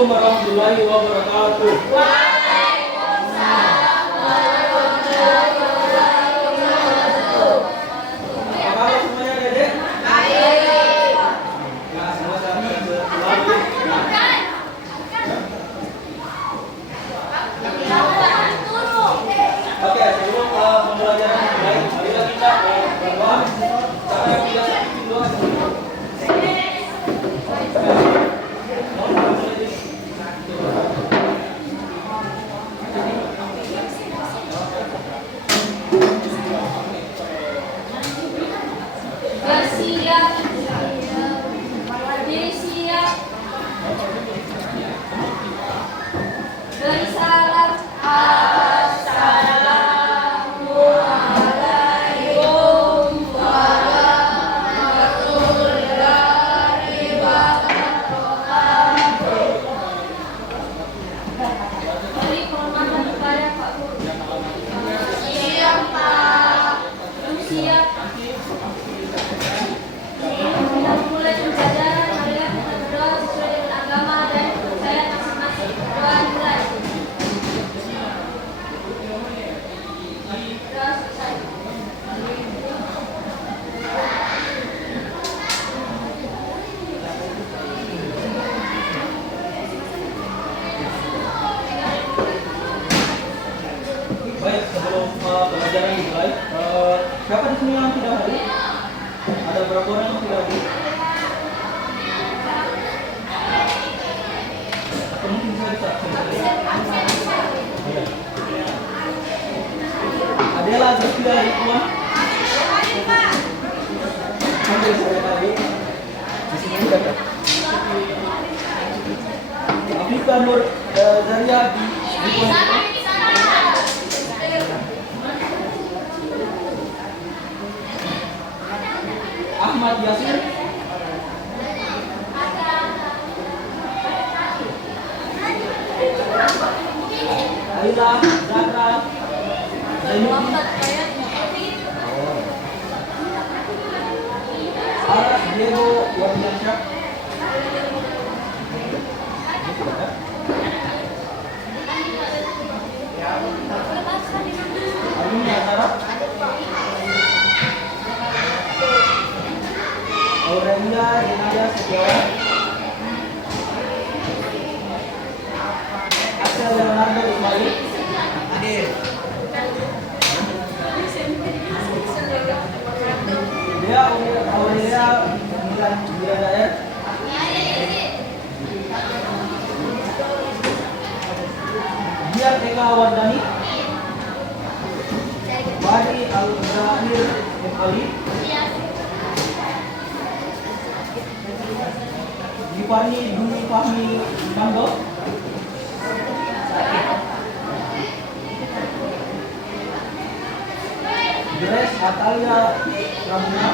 Assalamualaikum warahmatullahi wabarakatuh. Waalaikumsalam warahmatullahi wabarakatuh. Apa kabar semuanya, Dedek? Baik. Ya, sama-sama selalu. Oke, sebelum pembelajaran dimulai, marilah kita berdoa. Cara yang biasa bikin doa. Bersiap. Berdiri siap. Beri salam. Assalamualaikum warahmatullahi wabarakatuh. Beri penghormatan kepada Pak Guru. Siap, Pak. Siap. Kita mulai pembelajaran, marilah kita berdoa sesuai dengan agama dan kepercayaan masing-masing. Doa dimulai. Doa selesai. Baik, sebelum pelajaran dimulai, siapa di sini yang tidak hadir? Ada berapa orang yang tidak hadir? Atau mungkin saya bisa Iya. Adela Zafira Ridwan. Sampai saya tadi di sini sudah ada. Afifah Nur Zaria di Ridwan. Ahmad Yasir. Aida Zahra Zainuddin. Aras Diego Wardiansyah. Alunia Zara. Aurelia Renaya Setiawan. Axel Leonardo Ismail. Hadir. Dia Aurelia Milan Wiradaer. Dia Eka Wardani. Wadi Al-Zahir Ekali. Dipani Duni Fahmi Kando. Grace Atalia Ramuna.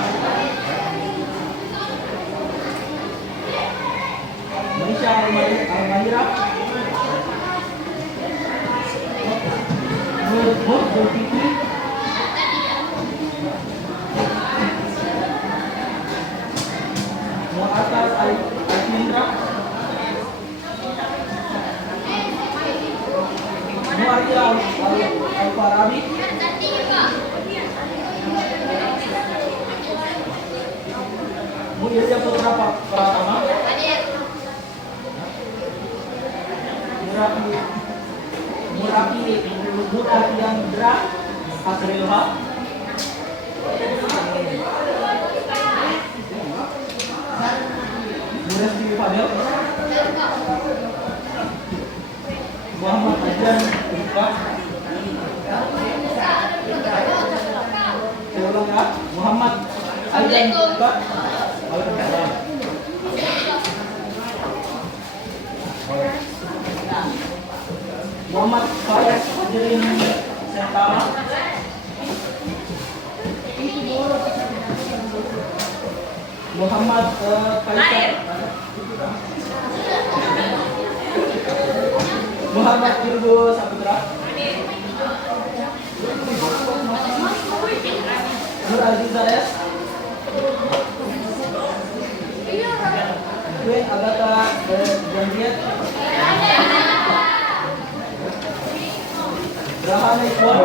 Manisha Almahira. Nur Zulkifli. Mu'azzaz Al-Indra. Mu'arja Al-Farabi. Bu Irja Putra Pratama. Muraki Yandra Hasrilha. Muresti Fadil. Muhammad Ajan Rifka. Saya ulang ya, Muhammad Ajan Rifka. Waalaikumsalam. Muhammad Fares Hadirin Sentama. Muhammad Kaisar. Muhammad Irgo Saputra. Nur Aziza S. Queen Agatha Janjiat. Rahana Ikhwan.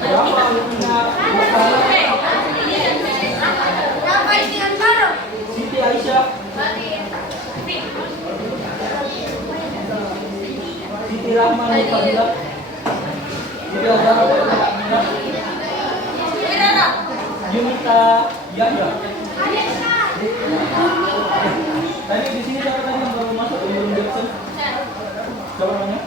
Berapa punya Siti Aisyah. Siti Rahman Fadilah. Siti Azhar Yunita Yahya. Tadi di sini siapa tadi yang baru masuk yang belum Jackson? Siapa namanya?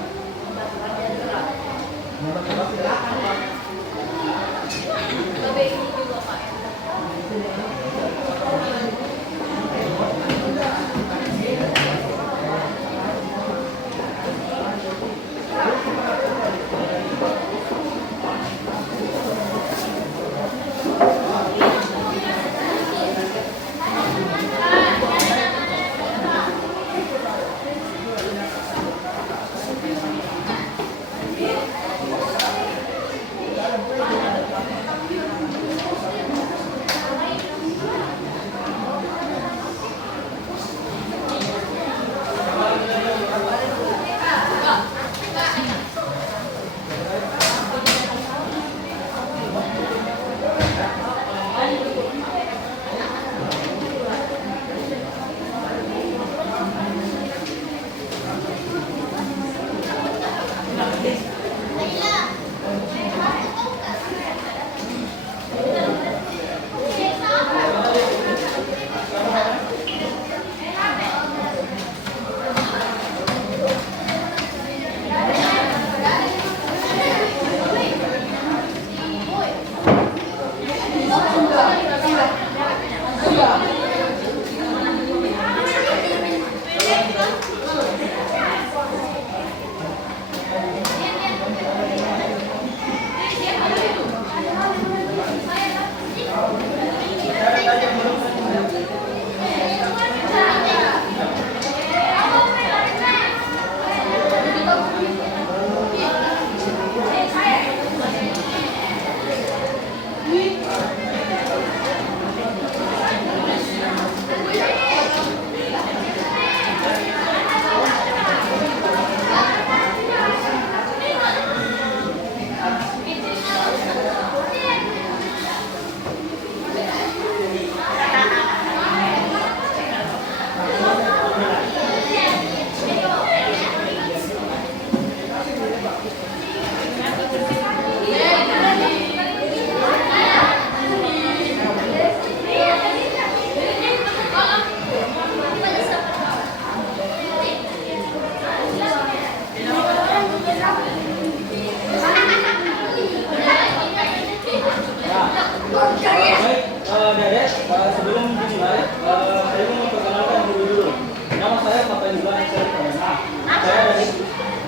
Dedek, sebelum dimulai, saya ingin memperkenalkan diri dulu. Nama saya Fatahillah Eksa Rifayana. Saya dari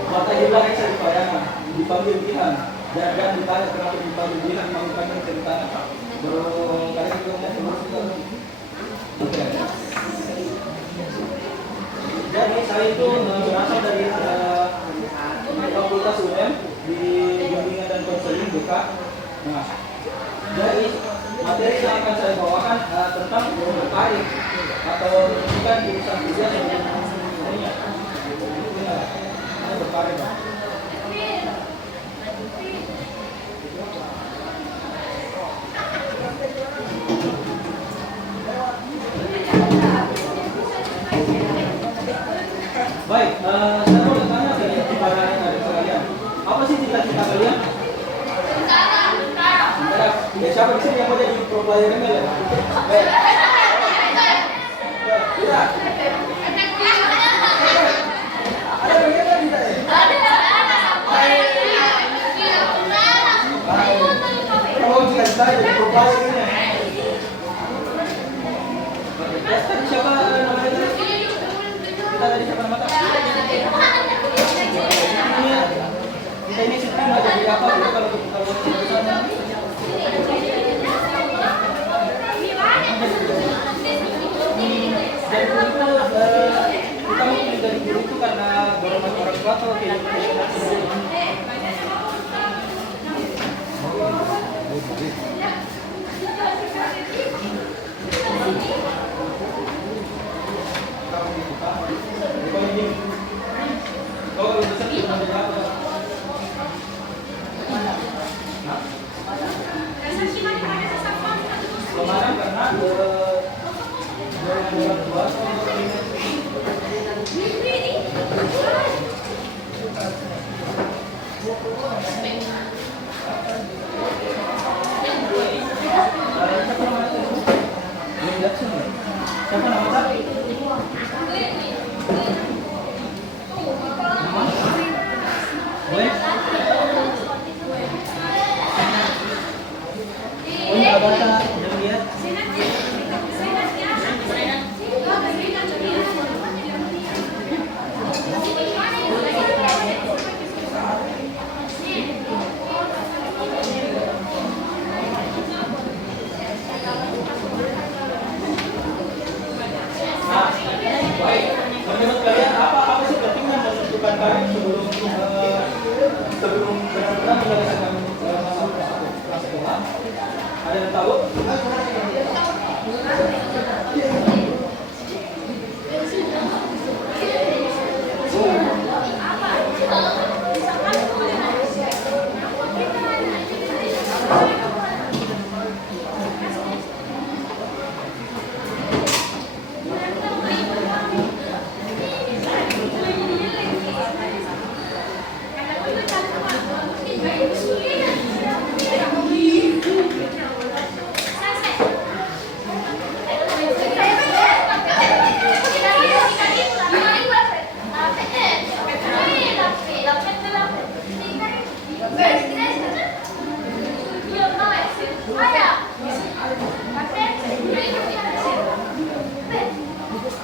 Fatahillah Eksa Rifayana, dipanggil Jihan. Dan ditanya kenapa dipanggil Jihan, dipanggil cerita. Barangkali itu oke. Jadi saya itu berasal dari Fakultas UM di Bimbingan dan Konseling BK. Nah, jadi materi yang akan saya bawakan tentang berkarir atau bukan jurusan kerja sebelumnya. Berkarir. Baik, saya mau bertanya kepada kalian. Apa sih cita-cita kalian? Ya, siapa di sini yang mau jadi pro player ML ya? Iya. Ada bagaimana kita ya? Kalau cita-cita jadi pro player ini. Tadi siapa namanya tadi? Kita tadi siapa nama tak? Kita ini sistem nggak jadi apa gitu kalau kita buat jurusan. Dan itu kita memilih dari guru itu karena dorongan orang tua atau kayak kamu dibuka, kau ini, kau kalau bisa kita menjadi apa? Kemarin karena orang tua siapa nama sapi? Boleh? Oh, nggak baca, jangan lihat. Nah, baik. Menurut kalian apa sih pentingnya menentukan tarif sebelum benar-benar menyelesaikan masa sekolah? Ada yang tahu?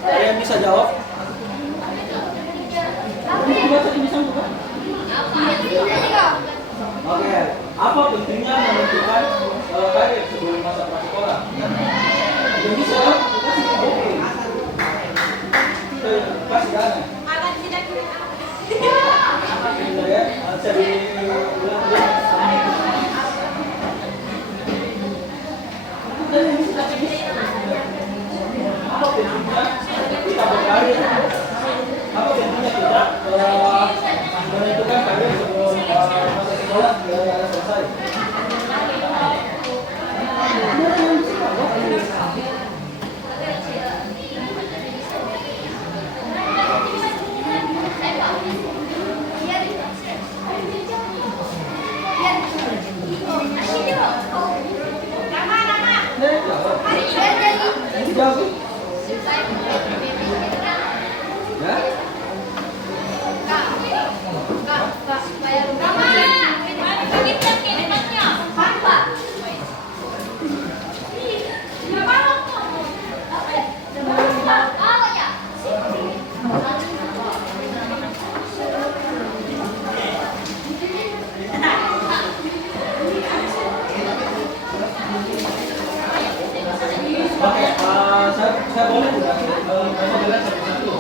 Ada yang bisa jawab? Oke, apa pentingnya menentukan karir sebelum masa prasekolah? Yang bisa kasih oke, kasih dana. Ya, cari apa pentingnya kita berkarir? Apa pentingnya kita menentukan karir sebelum masa sekolah selesai? Jawab. Ya? Oke, saya boleh tidak kamu bilang satu-satu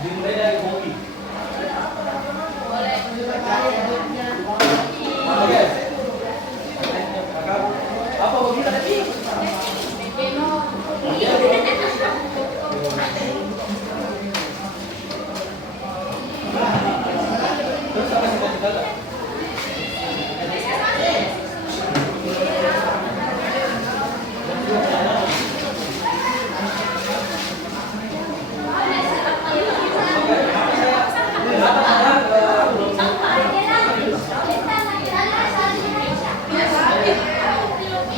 dimulai dari hobi. Oke. Apa hobi tadi? Terus apa cita-cita?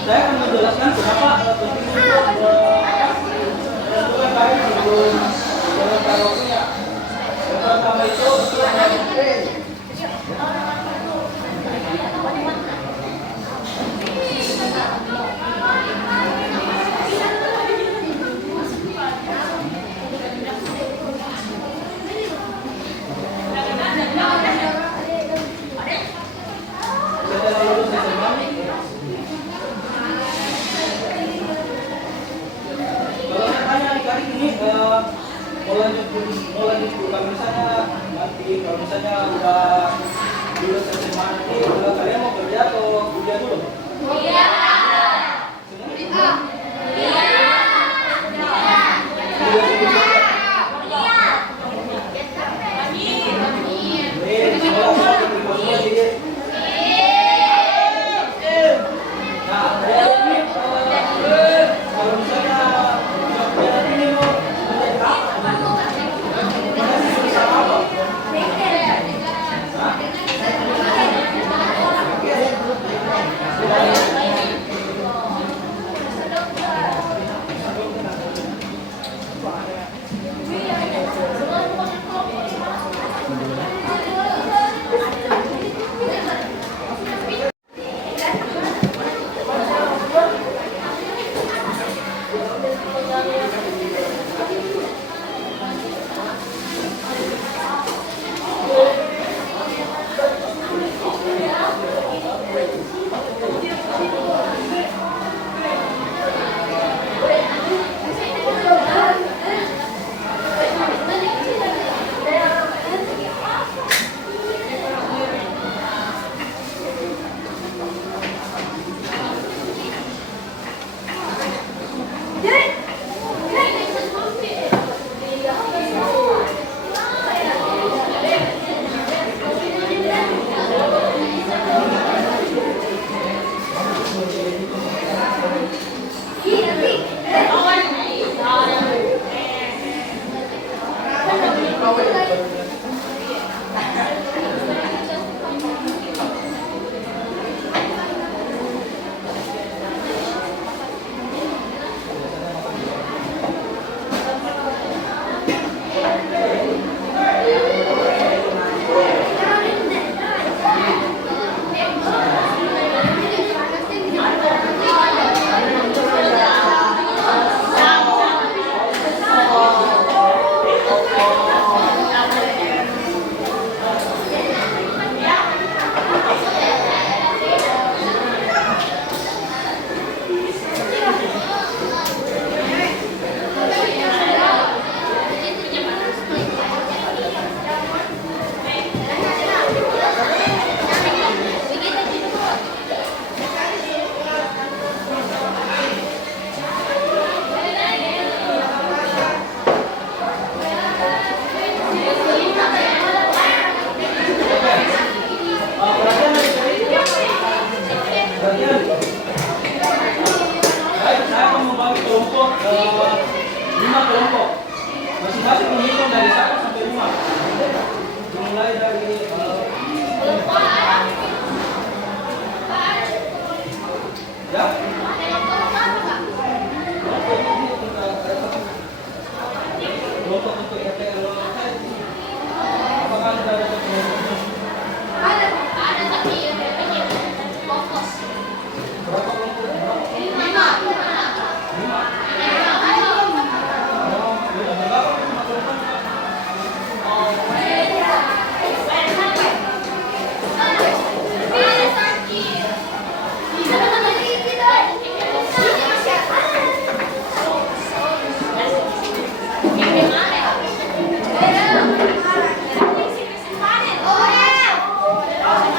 Saya akan menjelaskan kenapa pentingnya menentukan karir sebelum menentukan waktunya. Yang pertama itu setelah lulus SMA, kalau saya tanya adik-adik ini mau lanjut kalau misalnya nanti kalau misalnya udah lulus SMA nanti kalian mau kerja atau kuliah dulu? Kuliah. Semua? Kuliah dulu. Ya. Ada yang tahu apa nggak? Kelompok untuk RTL apakah sudah ada kelompok? Ada tapi fokus. Berapa kelompok? Lima. Oh, ya, berapa kelompok?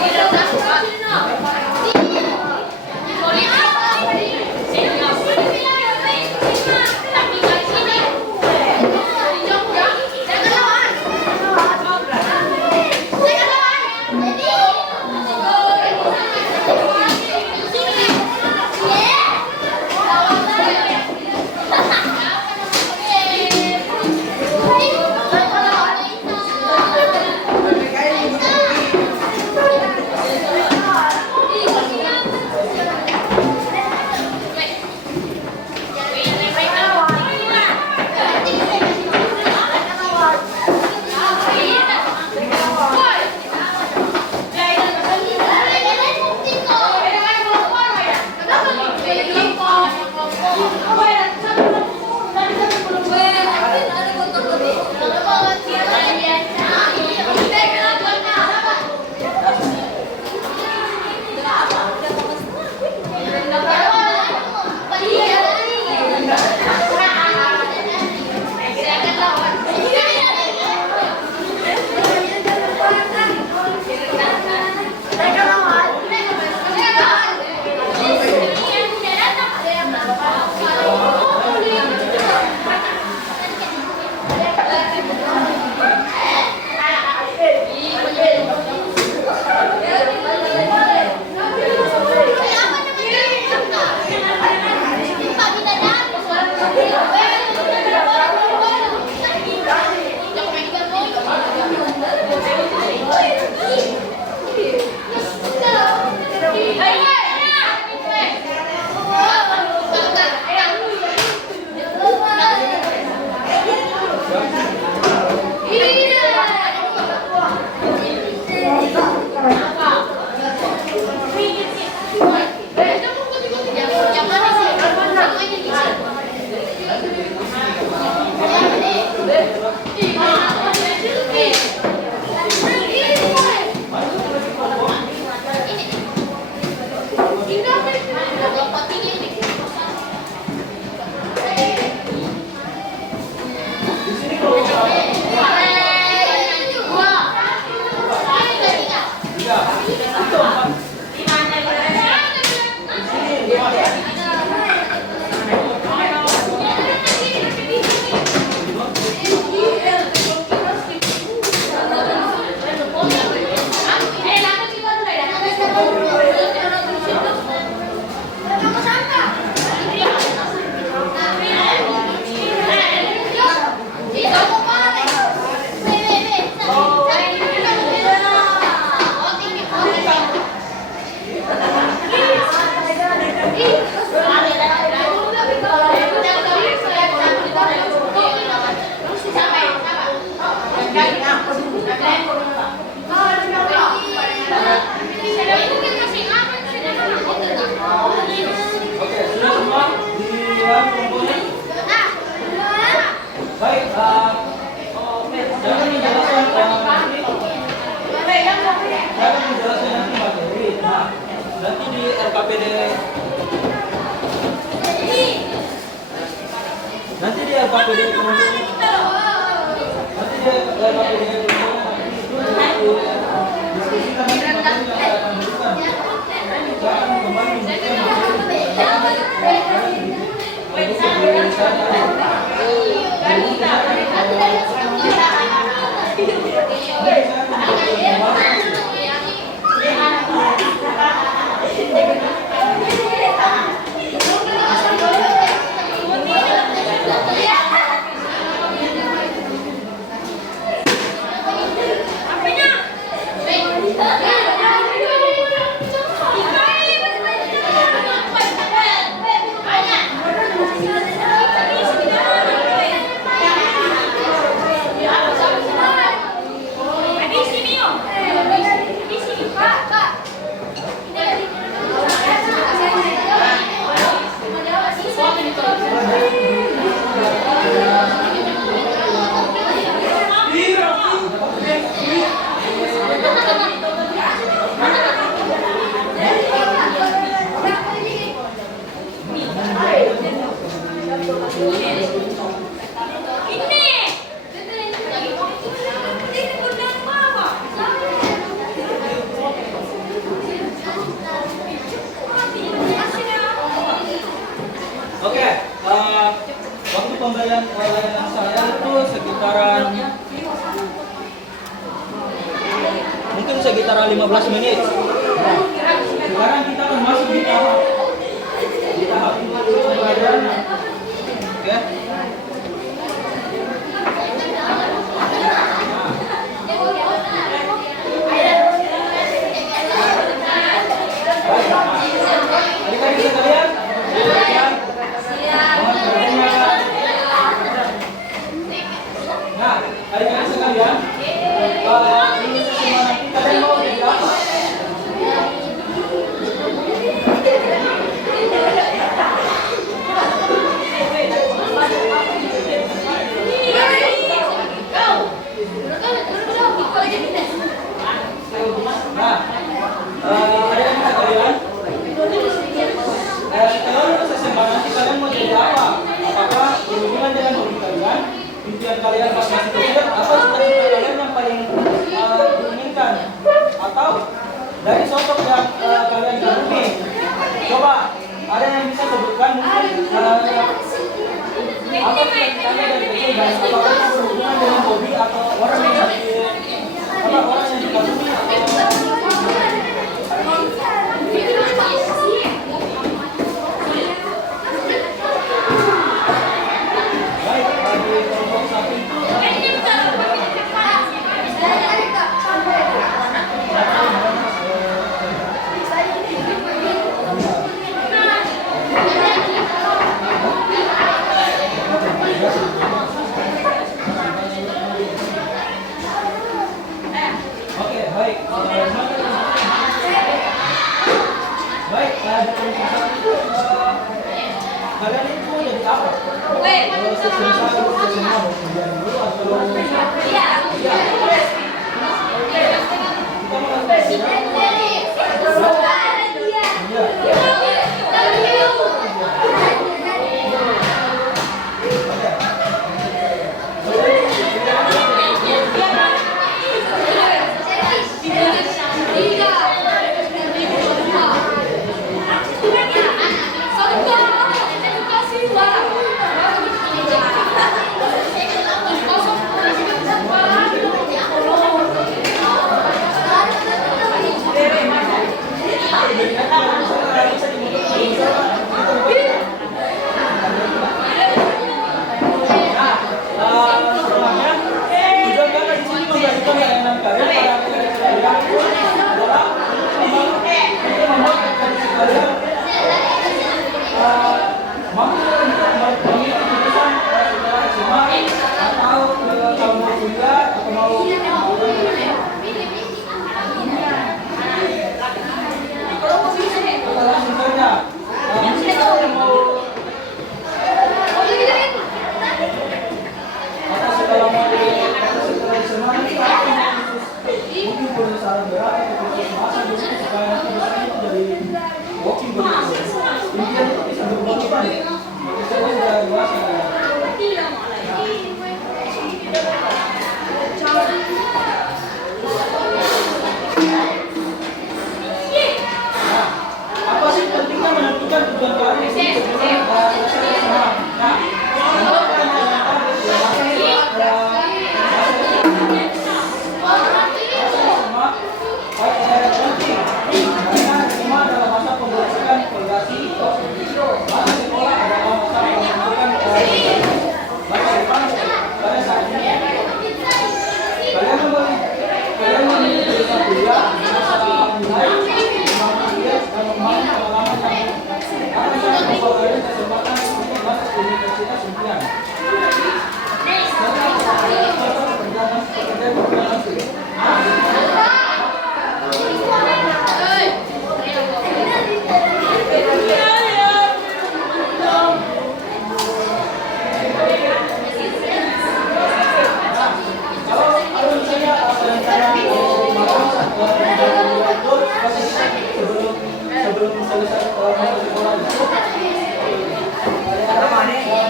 Tidak KPD kemudian nanti dia KPD diskusi kami akan menentukan akan kembali Oke, waktu pembelian saya itu sekitaran mungkin sekitaran 15 menit. Sekarang kita akan masuk di tahap pembelajaran. Oke. Adik-adik sekalian, nah, adik-adik sekalian, ini semua nanti kalian mau jadi apa? Nah, adik-adik sekalian, kalau lulus SMA nanti kalian mau jadi apa? Apakah berhubungan dengan hobi kalian, impian kalian pas masih kecil, atau cita-cita kalian yang paling diinginkan? Atau dari sosok yang kalian kagumi? Coba, ada yang bisa sebutkan mungkin apa cita-citanya dari kecil dan apakah itu berhubungan dengan hobi atau orang yang orang yang dikagumi Oke, baik. Baik, kalian itu jadi apa? Semisal SMA mau kuliah dulu atau sebelum selesai masa sekolah itu mampu dapat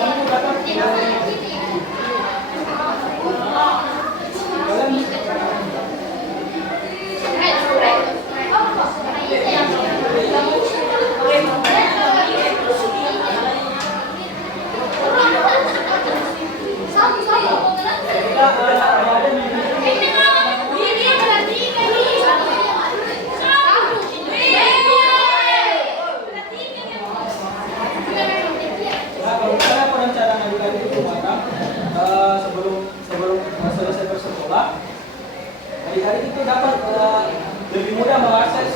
kalau misalnya perencanaan adik-adik itu matang sebelum selesai bersekolah, adik-adik itu dapat lebih mudah mengakses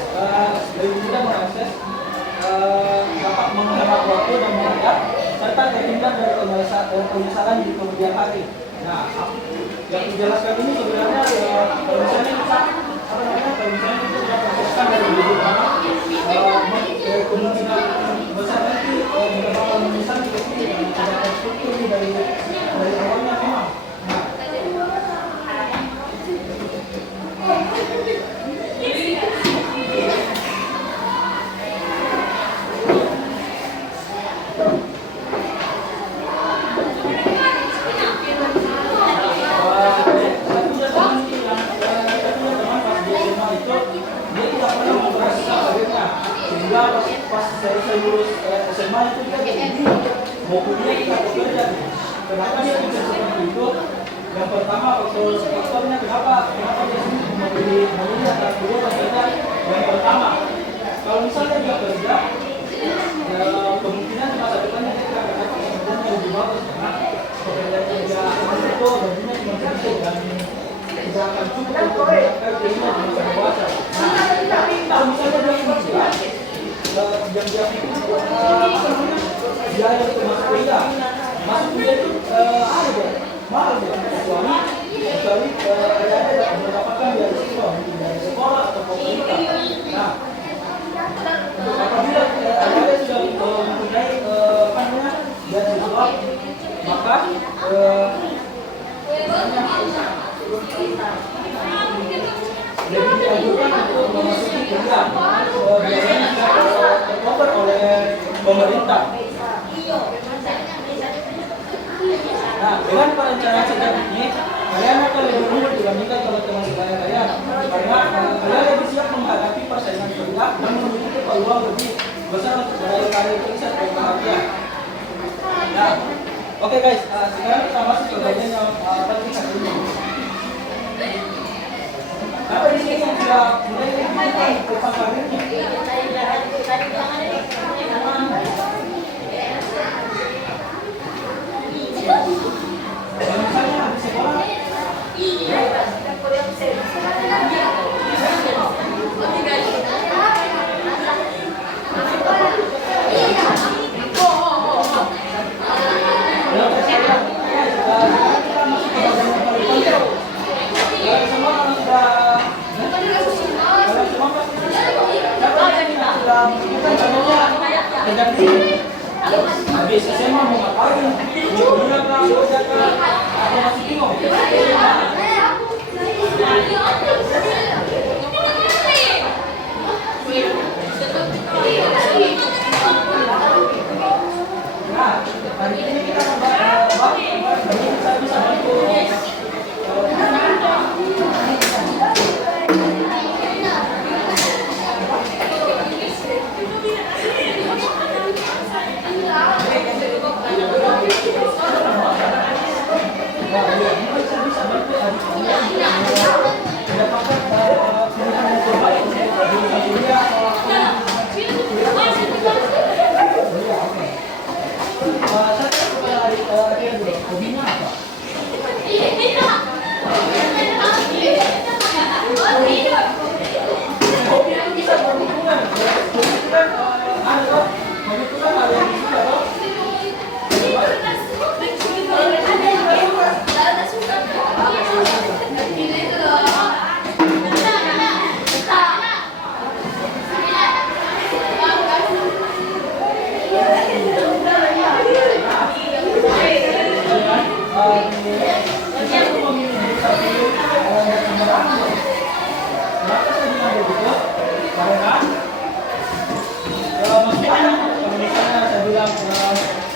dapat menghemat waktu dan tenaga serta terhindar dari penyesalan di kemudian hari. Nah, yang dijelaskan ini sebenarnya kalau misalnya kita kalau misalnya kita sudah proseskan dari dulu kemungkinan besar nanti mendapatkan menyesal di sini ada terstruktur dari awalnya memang. Pas saya lulus SMA itu dia jadi mau kuliah kita bekerja. Kenapa dia bisa seperti itu? Yang pertama faktornya kenapa dia memilih atau kuliah bekerja? Yang pertama, kalau misalnya dia kerja, kemungkinan masa depannya dia akan dapat pekerjaan yang lebih bagus karena pekerjaan dia itu gajinya cuma sedikit dan tidak akan cukup untuk mencapai dirinya di masa dewasa. Nah, kalau misalnya dia kerja yang dia biaya untuk masuk kuliah itu mahal kecuali ada mendapatkan beasiswa dari sekolah atau pemerintah. Nah, apabila ada sudah mempunyai beasiswa, maka lebih dianjurkan untuk memasuki kuliah biasanya tercover oleh pemerintah. Nah, dengan perencanaan seperti ini, kalian akan lebih unggul dibandingkan teman-teman sebaya kalian karena kalian lebih siap menghadapi persaingan kuliah dan memiliki peluang lebih besar untuk meraih karir sukses dan bahagia. Nah, oke guys, sekarang kita masuk ke bagian yang penting hari ini. Apa di sini yang sudah mulai tentang karirnya? Kalau misalnya habis sekolah, habis SMA mau ngapain? Mau kuliah kah? Kerja kah? Atau masih bingung? Nah, hari ini kita bisa bantu mendapatkan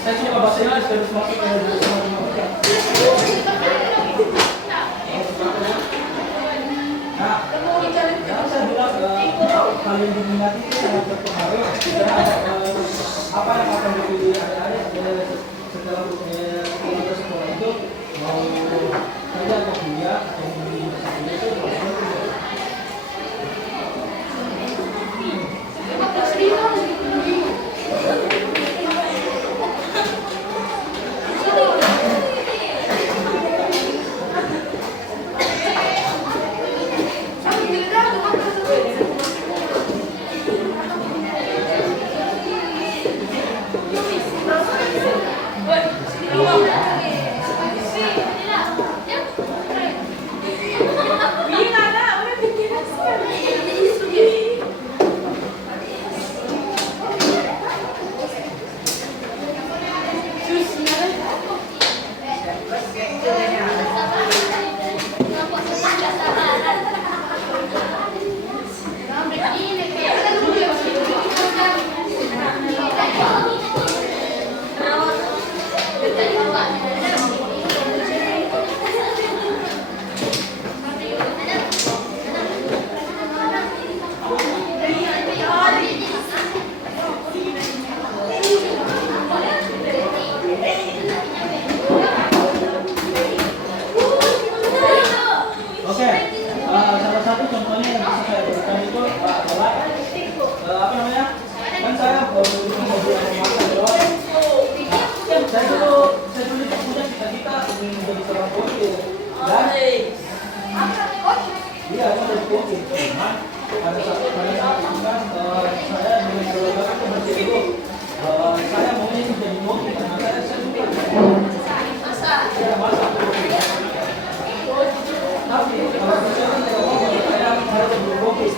saya suka bahasa Inggris harus masuk ke jurusan matematika. Nah, yang saya bilang kalian diminati itu sangat berpengaruh karena apa yang akan dipilih adik-adik setelah sekolah itu mau kerja atau kuliah atau itu salah satu contohnya yang bisa saya berikan itu adalah apa namanya? Kan saya mobil saya dulu punya cita-cita ingin menjadi seorang wakil dan iya menjadi wakil. Cuman pada saat itu kan saya dengan keluarga itu berpikir itu saya maunya menjadi wakil karena saya suka saya masak. Tapi kalau misalnya saya harus berfokus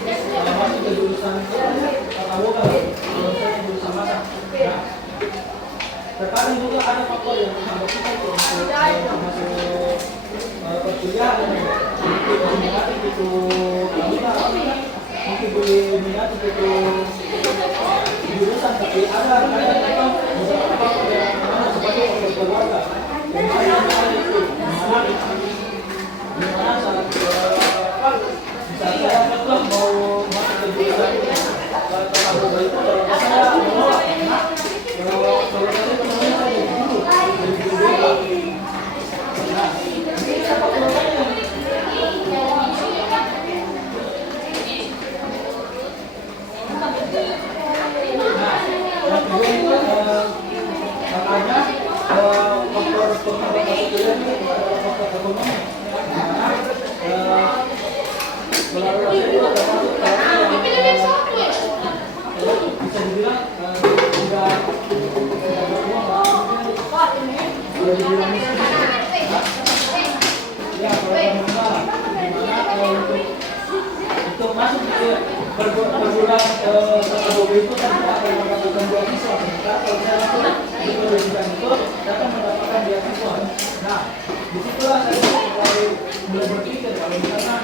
masuk ke jurusan tata boga, kalau saya ke jurusan masak. Nah, terkadang juga ada faktor yang menghambat kita untuk masuk perkuliahan, mungkin minat itu mungkin boleh minat itu jurusan, tapi ada beberapa faktor yang sebagai keluarga yang mana itu dimana saat saya betul mau masuk ke jurusan tata boga itu saya menolak karena kalau saya temannya saya jadi guru boga. Nah, ini siapa keluarganya? Nah, yang kedua itu makanya faktor penghambat masuk kuliah itu adalah faktor ekonomi. Melalui itu termasuk bisa dibilang tidak beruang kalau dibilang miskin ya kalau masalah dimana untuk masuk ke perguruan tata boga itu kan tidak akan mendapatkan beasiswa. Sementara kalau saya masuk di pendidikan itu akan mendapatkan beasiswa. Nah, disitulah saya mulai berpikir kalau misalnya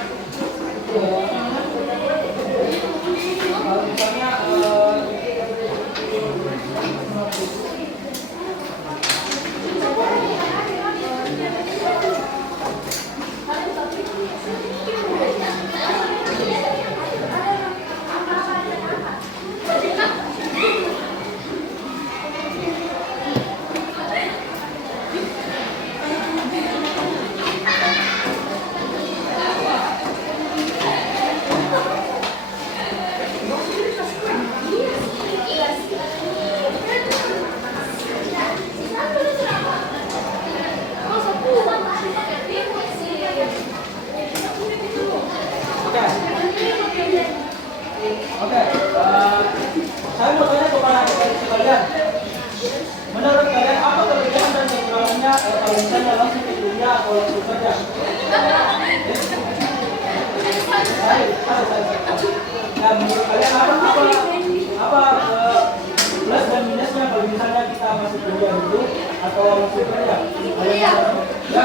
saya mau tanya kepada kalian, menurut kalian apa kelebihan dan kekurangannya kalau misalnya langsung ke kuliah atau langsung kerja? Nah, menurut kalian apa plus dan minusnya kalau misalnya kita masuk kuliah dulu atau langsung kerja? Ya.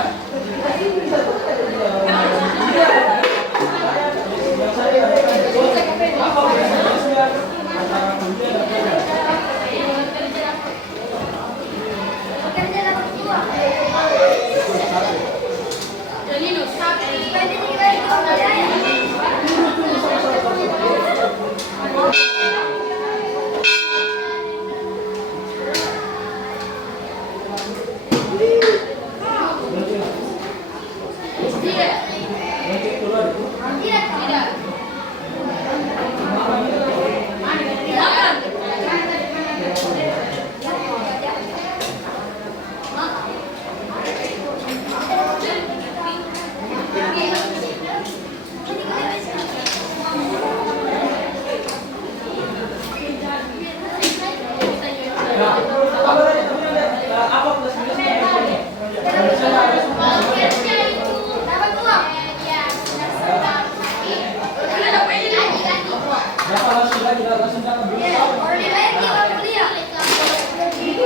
Yang saya tanyakan itu apa minusnya antara kuliah dan kerja?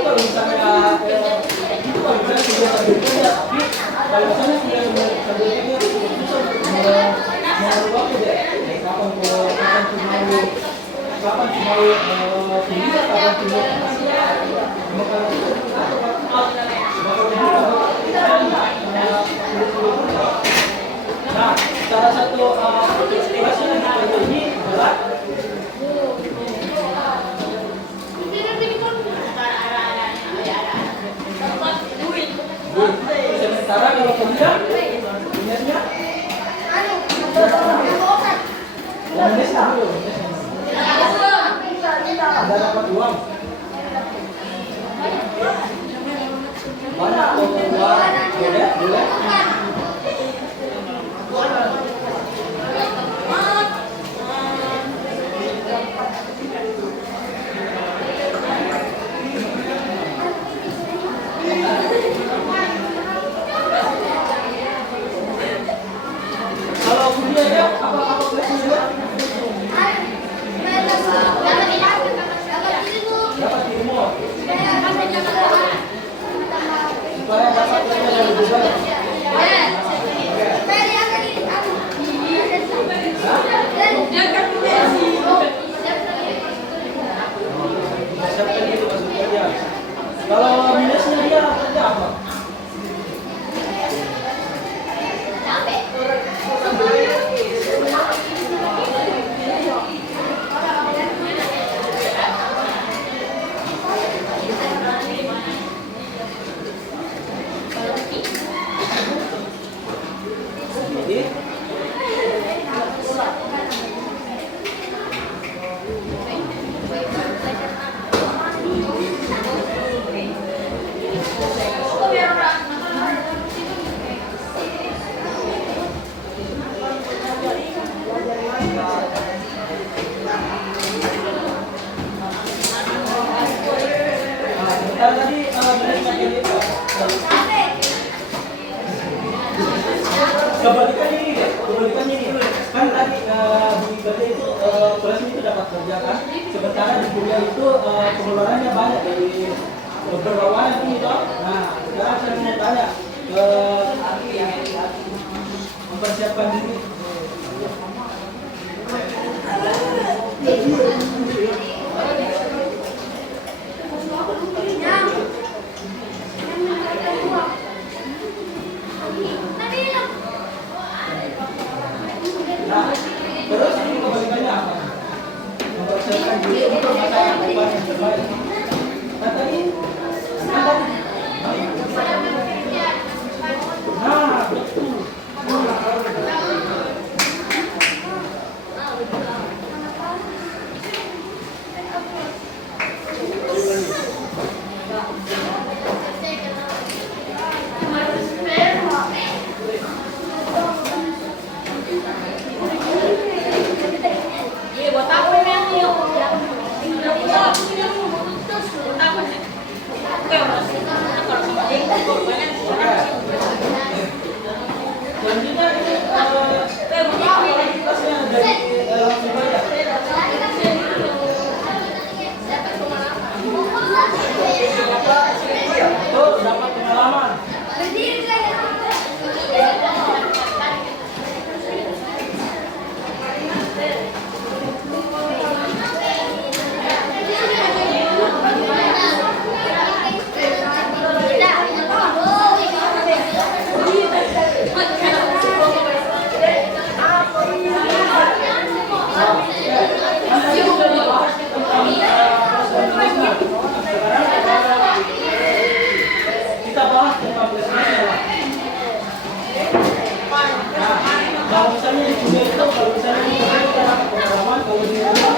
kalau misalnya itu kalau misalnya sudah sambil kerja, tapi kalau misalnya sudah sambil kerja itu susah mau waktu deh. Kapan tuh mau kuliah, kapan tuh nah, salah satu inspirasi yang kita ini adalah sementara kalau kuliah niatnya Indonesia dulu, ada dapat uang banyak atau boleh kalau kuliah ya apa kuliah dapat ilmu supaya dapat ilmu yang lebih banyak. Siapkan itu masuk kerja. Kalau minusnya dia kerja apa? Tadi kebalikannya ini kan tadi di kerja itu kelas itu dapat kerja kan, sementara di kuliah itu pengeluarannya banyak dari berlawanan itu. Nah sekarang saya mau tanya mempersiapkan diri. Nah, terus ini kebalikannya apa? Mempersiapkan diri untuk masa yang depan yang terbaik. Nah, betul. Selanjutnya ini aktivitasnya dari langsung saja. Tuh dapat pengalaman. Kita bahas tentang plusnya. Kalau misalnya di kuliah itu, kalau misalnya di kuliah kita dapat pengalaman, kalau di rumah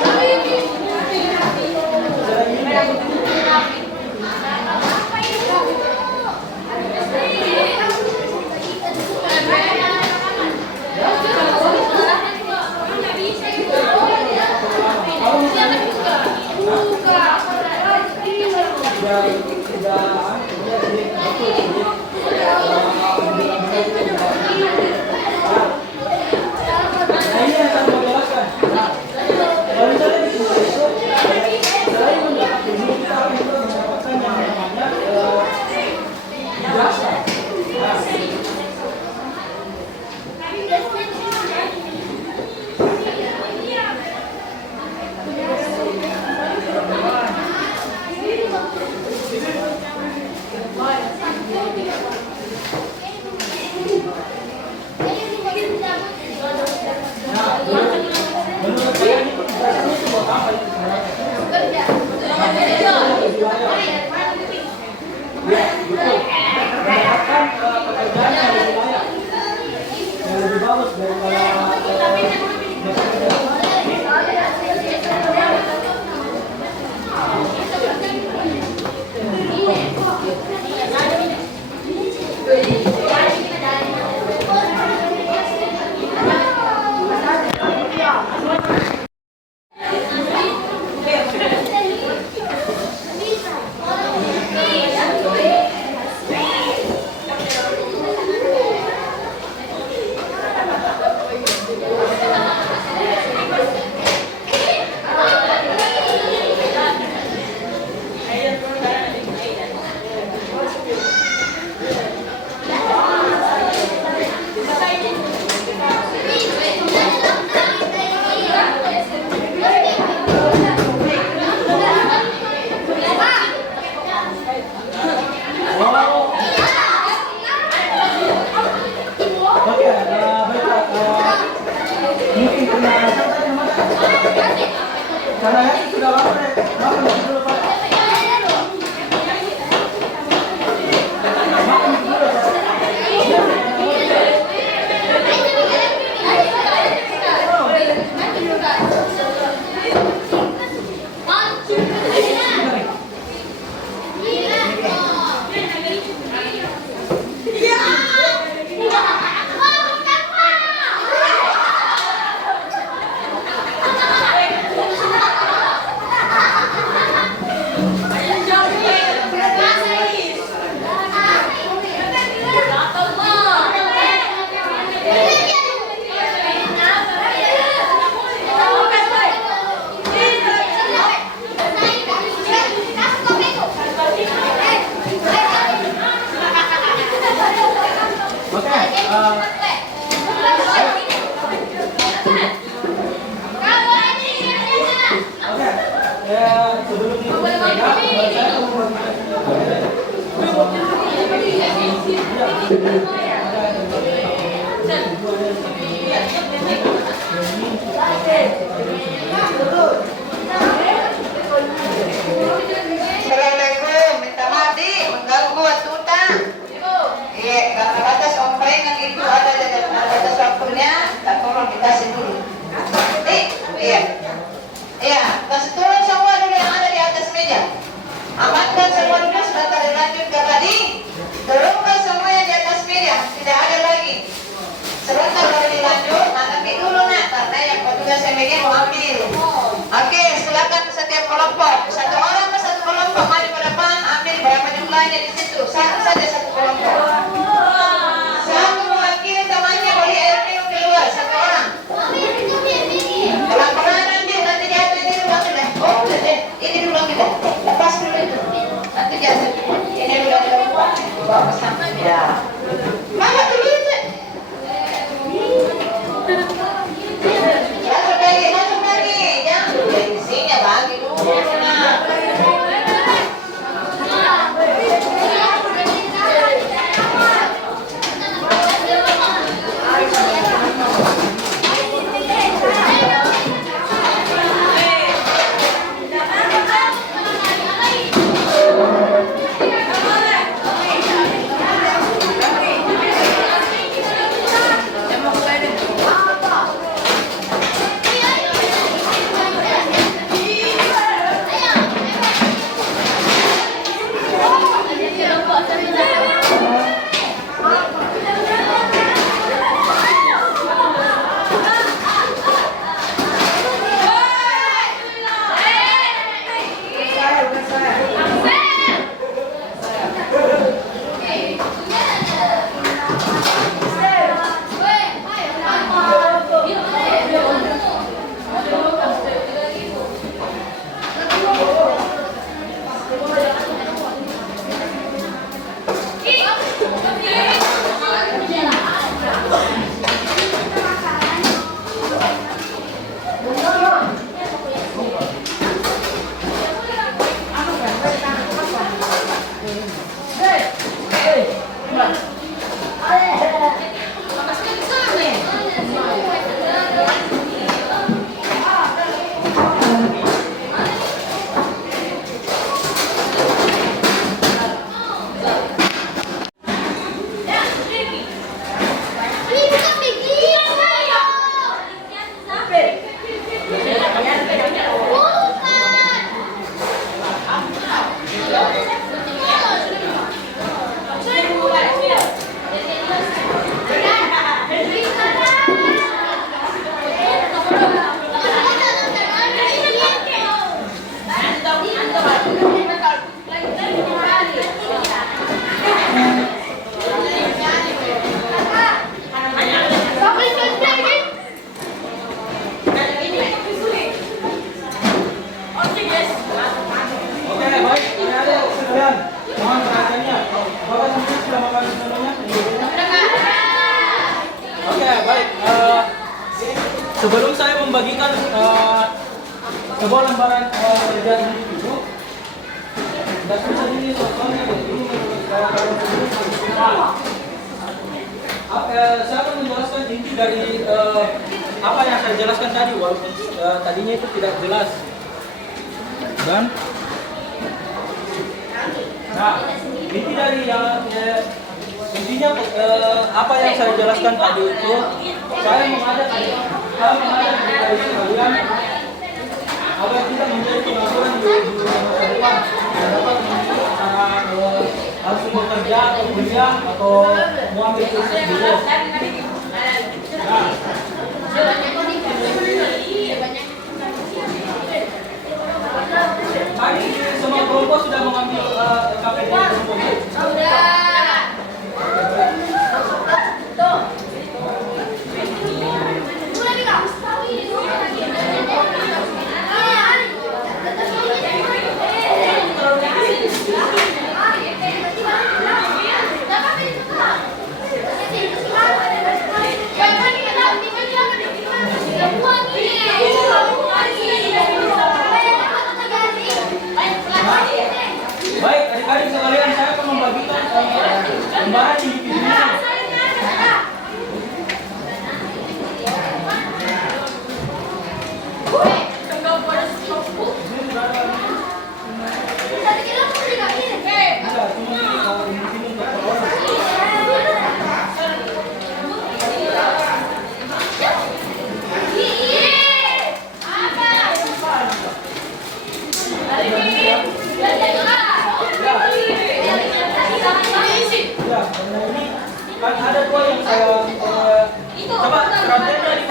selain mendapatkan ilmu, kita akan mendapatkan yang Ya, betul. Mendapatkan pekerjaan yang lebih layak, yang lebih bagus karena sudah lama makan dulu Pak. Assalamualaikum, minta maaf di mengganggu waktu utang. Iya, karena batas omprengan itu ada batas waktunya, tak tolong dikasih dulu. Iya, iya, kasih turun semua dulu yang ada di atas meja. Amankan semua dulu, sebentar lanjut ke tadi. Turunkan semua yang di atas meja, tidak ada lagi. Sebentar baru dilanjut, ambil dulu nak, karena yang petugas MBG mau ambil. Oke, silakan setiap kelompok, satu orang ke satu kelompok maju ke depan, ambil berapa jumlahnya di situ, satu saja satu kelompok. Satu mewakili temannya boleh air minum di luar, satu orang. Pelan-pelan ambil, nanti jatuh ini dulu ambil. Oh, ini dulu ambil, lepas dulu itu, nanti jatuh. Ini dulu ambil, bawa ke sana. Ya, mana dulu itu? Masuk lagi, jangan dulu di sini bagi dulu. baik. Adik-adik sekalian, mohon perhatiannya. Bapak sendiri sudah makan semuanya? Oke, baik. Sebelum saya membagikan sebuah lembaran kerjaan individu, nggak susah ini soalnya ini saya akan menjelaskan inti dari apa yang saya jelaskan tadi, walaupun tadinya itu tidak jelas. Dan nah, inti dari yang intinya apa yang saya jelaskan tadi itu saya mengajak dari sekalian agar tidak menjadi pengangguran di masa depan dan dapat memilih antara harus bekerja atau kuliah atau mengambil kursus dulu. Nah, tadi semua kelompok sudah mengambil KPD kelompoknya. Baik, adik-adik sekalian, saya akan membagikan lembaran individunya. Kan ada dua yang saya coba perhatiannya di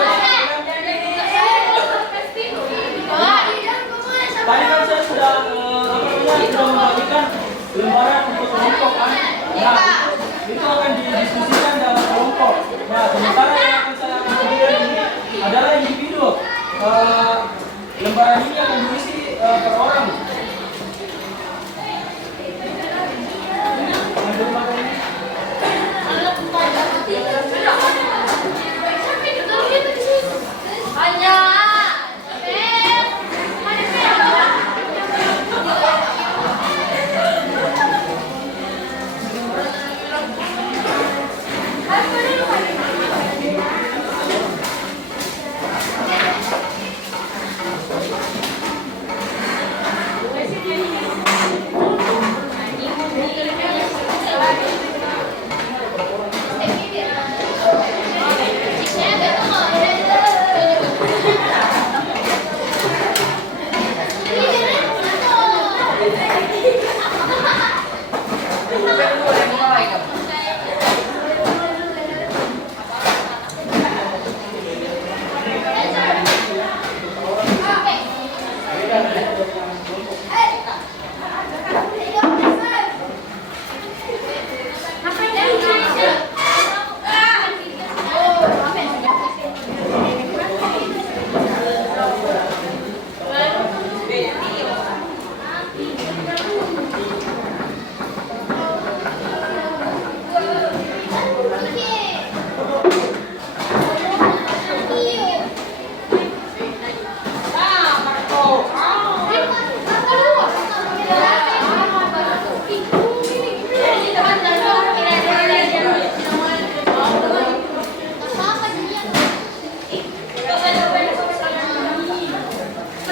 tadi kan saya sudah sudah membagikan lembaran untuk kelompok kan. Nah, itu akan didiskusikan dalam kelompok. Nah, sementara yang akan saya berikan ini adalah individu. Lembaran ini akan diisi per orang.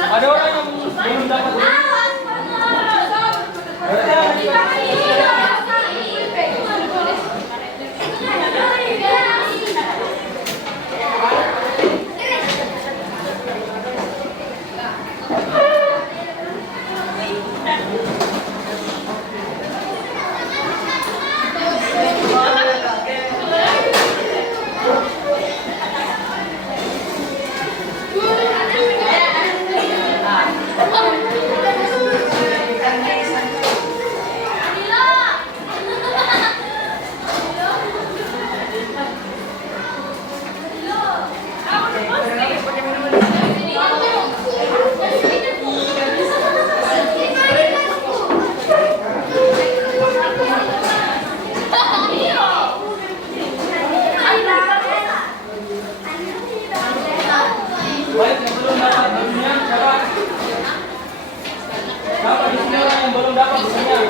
Ada orang yang belum dapat. dapat bukunya.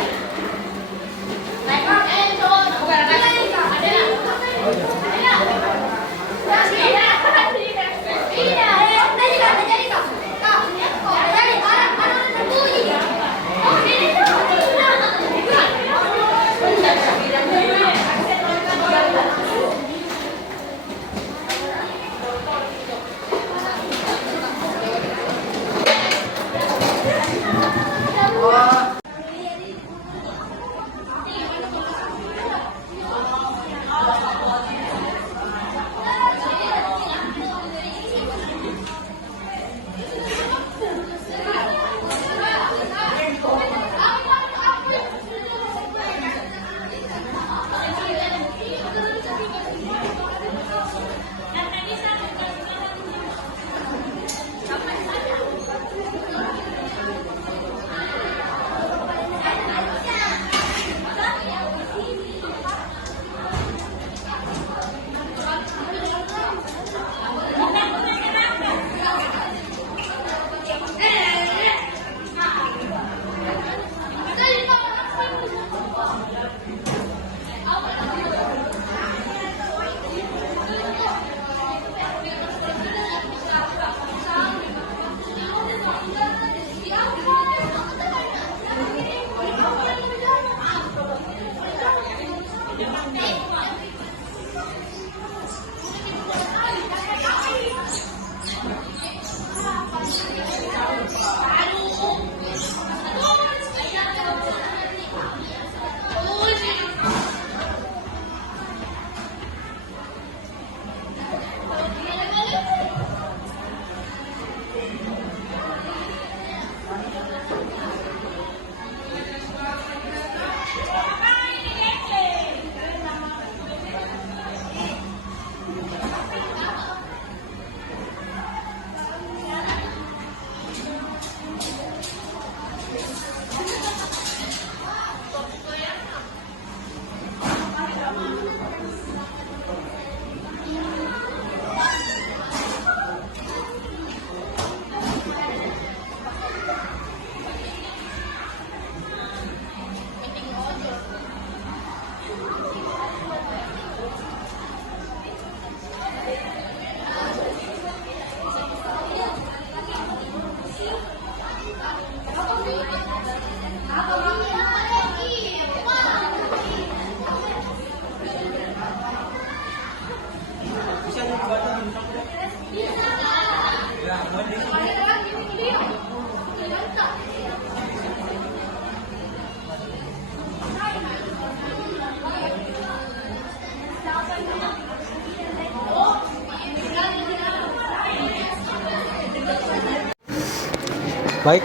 Baik,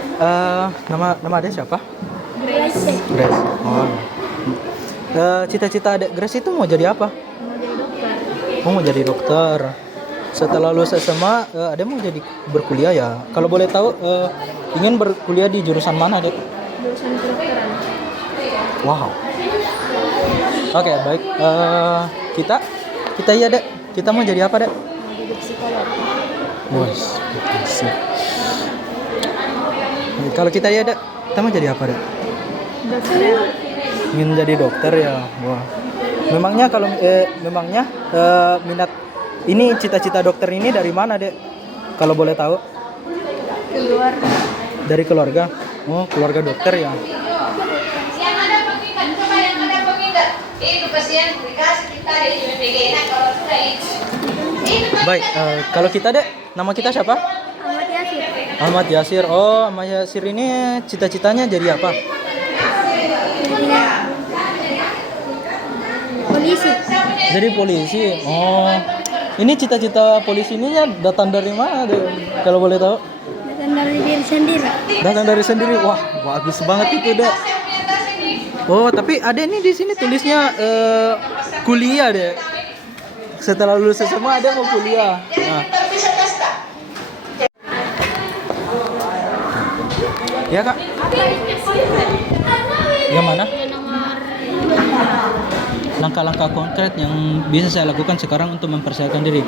nama adek siapa? Grace. Grace. Oh. Cita-cita adek Grace itu mau jadi apa? Mau jadi dokter. Oh, mau jadi dokter. Setelah lulus SMA, adek mau jadi berkuliah ya. Kalau boleh tahu, ingin berkuliah di jurusan mana, adek? Jurusan kedokteran. Wow. Oke, baik. Kita ya, dek. Kita mau jadi apa, dek? Mau jadi psikolog. Bos, sip. Kalau kita ya, dek, kita mau jadi apa, dek? Dokter. Ingin jadi dokter ya. Wah. Memangnya minat ini cita-cita dokter ini dari mana, dek? Kalau boleh tahu? Keluar. Dari keluarga. Oh, keluarga dokter ya. Yang ada pengingat, coba yang ada pengingat. Itu pasien dikasih kita di BPG. Nah, kalau sudah itu. Baik, kalau kita, dek, nama kita siapa? Ahmad Yasir. Ahmad Yasir. Oh, Ahmad Yasir ini cita-citanya jadi apa? Polisi. Jadi polisi. Oh, ini cita-cita polisi ini datang dari mana, dek? Kalau boleh tahu? Datang dari diri sendiri. Datang dari sendiri. Wah, bagus banget itu, dek. Oh, tapi ada nih di sini tulisnya kuliah, dek. Setelah lulus SMA ada mau kuliah. Nah. Ya, Kak. Yang mana? Langkah-langkah konkret yang bisa saya lakukan sekarang untuk mempersiapkan diri.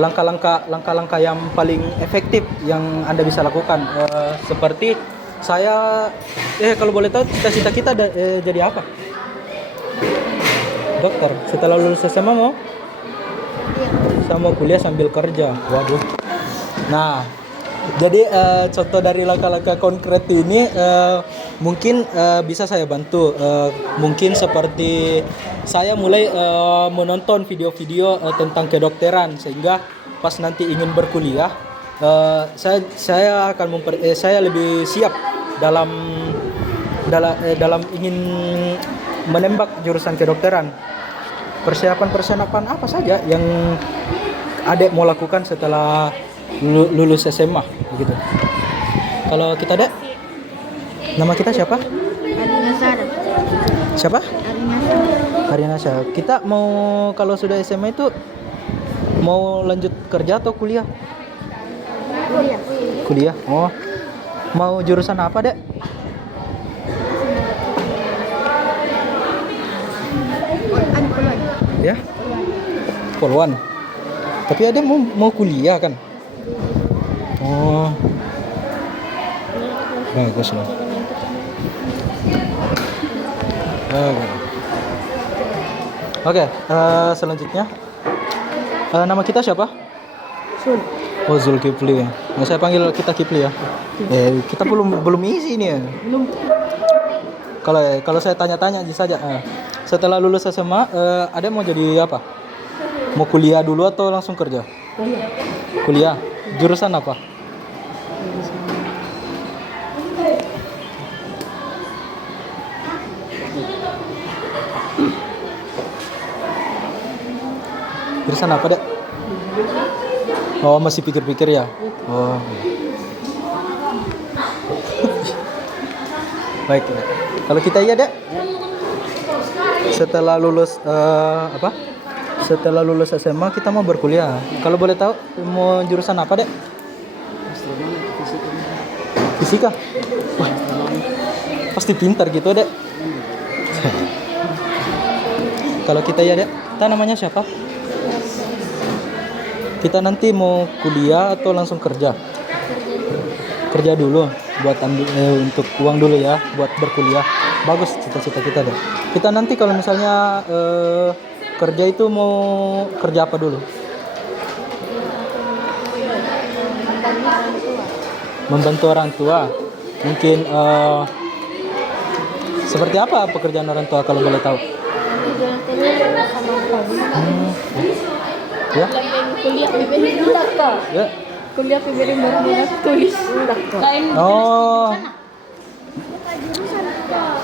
Langkah-langkah yang paling efektif yang Anda bisa lakukan, seperti Saya kalau boleh tahu cita-cita kita jadi apa? Dokter. Setelah lulus SMA mau? Saya mau kuliah sambil kerja. Waduh. Nah, jadi contoh dari langkah-langkah konkret ini mungkin bisa saya bantu. Mungkin seperti saya mulai menonton video-video tentang kedokteran sehingga pas nanti ingin berkuliah saya akan saya lebih siap dalam ingin menembak jurusan kedokteran. Persiapan apa saja yang Adek mau lakukan setelah lulus SMA begitu. Kalau kita Dek, nama kita siapa? Siapa? Arinasa. Kita mau kalau sudah SMA itu mau lanjut kerja atau kuliah? Kuliah. Oh. Mau jurusan apa, Dek? Ya? Polwan. Tapi Adek mau kuliah kan? Oh. Bagus lah. Oke, selanjutnya nama kita siapa? Sul. Oh, Zulkifli. Nah, saya panggil kita Kifli ya. Kita belum isi ini ya. Belum. Kalau saya tanya-tanya saja. Setelah lulus SMA, ada mau jadi apa? Mau kuliah dulu atau langsung kerja? Kuliah. Jurusan apa? Jurusan apa, Dek? Oh, masih pikir-pikir ya? Oh. Baik. Kalau kita iya, Dek? Setelah lulus Setelah lulus SMA kita mau berkuliah. Kalau boleh tahu mau jurusan apa, Dek? Fisika. Wah, pasti pintar gitu, Dek. Kalau kita ya, Dek, kita namanya siapa? Kita nanti mau kuliah atau langsung kerja? Kerja dulu buat ambil untuk uang dulu ya buat berkuliah. Bagus cita-cita kita, Dek. Kita nanti kalau misalnya kerja itu mau kerja apa dulu? Membantu orang tua. Mungkin seperti apa pekerjaan orang tua kalau boleh tahu? Ya. Kuliah PBB hendak kah? Ya. Kuliah PBB baru tulis hendak kah? Oh.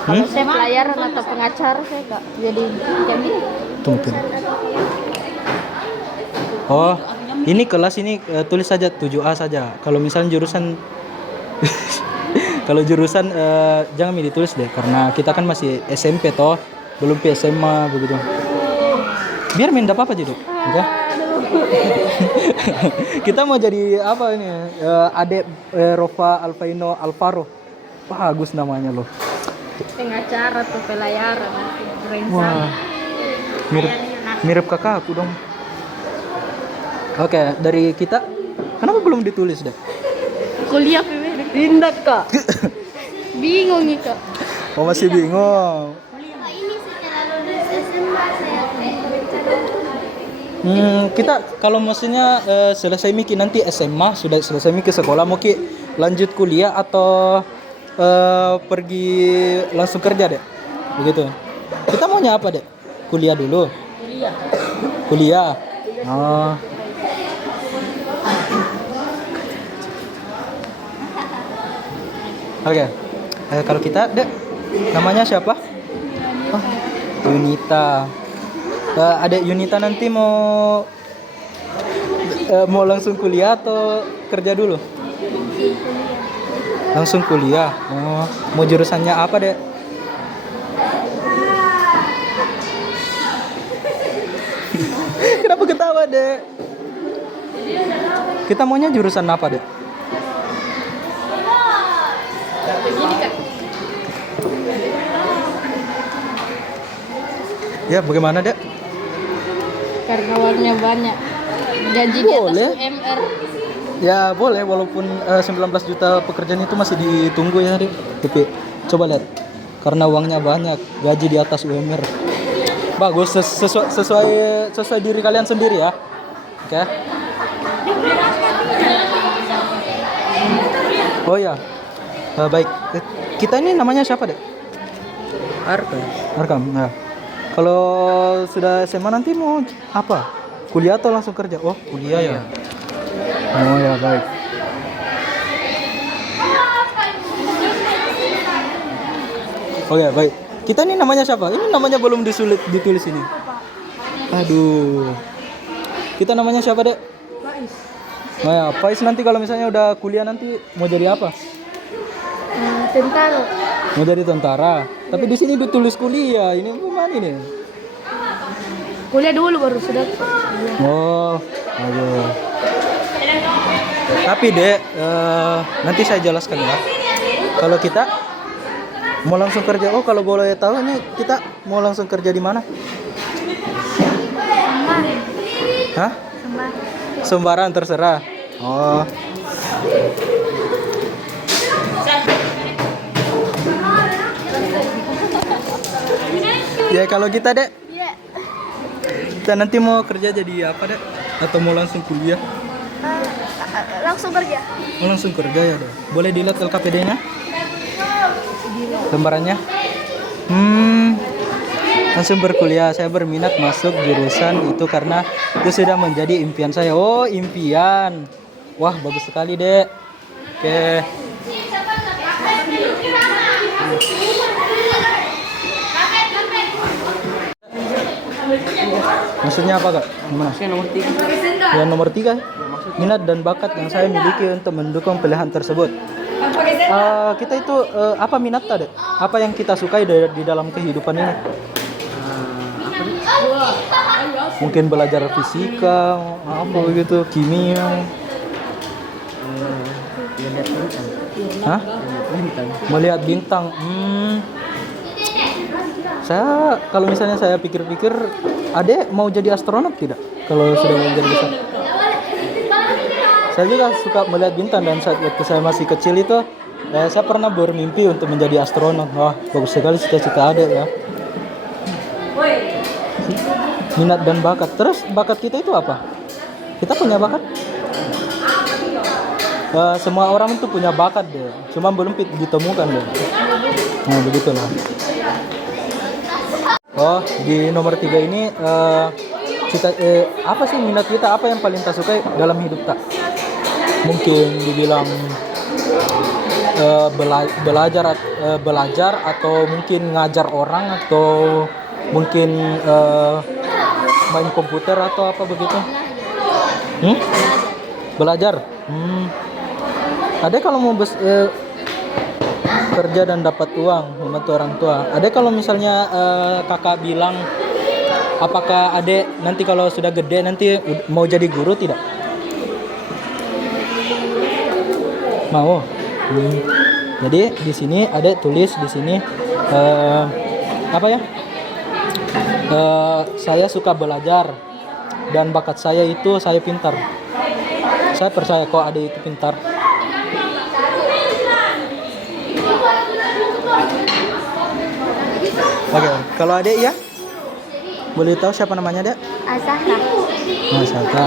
Kalau saya pelayaran atau pengacara saya kak jadi. Tunggu. Oh, ini kelas ini tulis saja 7A saja. Kalau misalnya jurusan kalau jurusan jangan ditulis deh karena kita kan masih SMP toh, belum SMA begitu. Biar minta apa jadi? Ya. Kita mau jadi apa ini? Adek Rofa Alfaino Alvaro. Bagus namanya loh. Pengacara atau pelayaran. Wah. Mirip kakak aku dong. Oke, dari kita kenapa belum ditulis deh? Kuliah PBB hendak kak. Bingung nih kak. Oh, masih bingung. Kita kalau maksudnya selesai Miki nanti SMA sudah selesai Miki sekolah mau Ki lanjut kuliah atau pergi langsung kerja deh begitu. Kita maunya apa deh? Kuliah dulu. Kuliah. Oh. Oke. Kalau kita deh namanya siapa? Oh, Yunita. Adek Yunita nanti mau langsung kuliah atau kerja dulu? Langsung kuliah. Oh, mau jurusannya apa, Dek? Kenapa ketawa, Dek? Kita maunya jurusan apa, Dek? Ya, bagaimana, Dek? Karena uangnya banyak. Gajinya Boleh. atas UMR. Ya boleh, walaupun 19 juta pekerjaan itu masih ditunggu ya, Dek. Tapi coba lihat, karena uangnya banyak, gaji di atas UMR. Bagus, sesuai diri kalian sendiri ya. Oke. Oh ya, baik. Kita ini namanya siapa, Dek? Arkam. Nah, kalau sudah SMA nanti mau apa? Kuliah atau langsung kerja? Oh, kuliah ya. Oh ya, baik. Oke, baik. Kita ini namanya siapa? Ini namanya belum ditulis ini. Aduh. Kita namanya siapa, Dek? Faiz. Nah, ya, Faiz nanti kalau misalnya udah kuliah nanti mau jadi apa? Tentara. Mau jadi tentara. Tapi di sini ditulis kuliah. Ini gimana ini? Kuliah dulu baru sudah. Oh, aduh. Tapi Dek, nanti saya jelaskan ya. Kalau kita mau langsung kerja, oh kalau boleh tahu ini kita mau langsung kerja di mana? Hah? Sembarang terserah. Oh. Ya kalau kita, Dek. Kita nanti mau kerja jadi apa, Dek? Atau mau langsung kuliah? Langsung kerja. Oh, langsung kerja ya, Dek. Boleh dilihat LKPD-nya? Lembarannya? Langsung berkuliah. Saya berminat masuk jurusan itu karena itu sudah menjadi impian saya. Oh, impian. Wah, bagus sekali, Dek. Oke. Maksudnya apa, Kak? Gimana? Nomor 3. Yang nomor 3, minat dan bakat yang saya miliki untuk mendukung pilihan tersebut. Kita itu apa minat tadi? Apa yang kita sukai di dalam kehidupan ini? Mungkin belajar fisika, apa begitu, kimia. Hah? Melihat bintang. Saya kalau misalnya saya pikir-pikir, Adek mau jadi astronot tidak? Kalau sudah menjadi besar. Saya juga suka melihat bintang dan saat waktu saya masih kecil itu saya pernah bermimpi untuk menjadi astronot. Wah, bagus sekali cita-cita Adek ya. Minat dan bakat. Terus bakat kita itu apa? Kita punya bakat? Semua orang itu punya bakat deh, cuma belum ditemukan deh. Nah, begitulah. Oh, di nomor 3 ini apa sih minat kita? Apa yang paling tak sukai dalam hidup tak? Mungkin dibilang belajar atau mungkin ngajar orang atau mungkin main komputer atau apa begitu? Belajar. Ada kalau mau kerja dan dapat uang membantu orang tua. Ada kalau misalnya kakak bilang, apakah adek nanti kalau sudah gede nanti mau jadi guru tidak? Mau. Jadi di sini adek tulis di sini apa ya? Saya suka belajar dan bakat saya itu saya pintar. Saya percaya kok adek itu pintar. Oke, kalau adek ya, boleh tahu siapa namanya, Dek? Azahra. Azahra.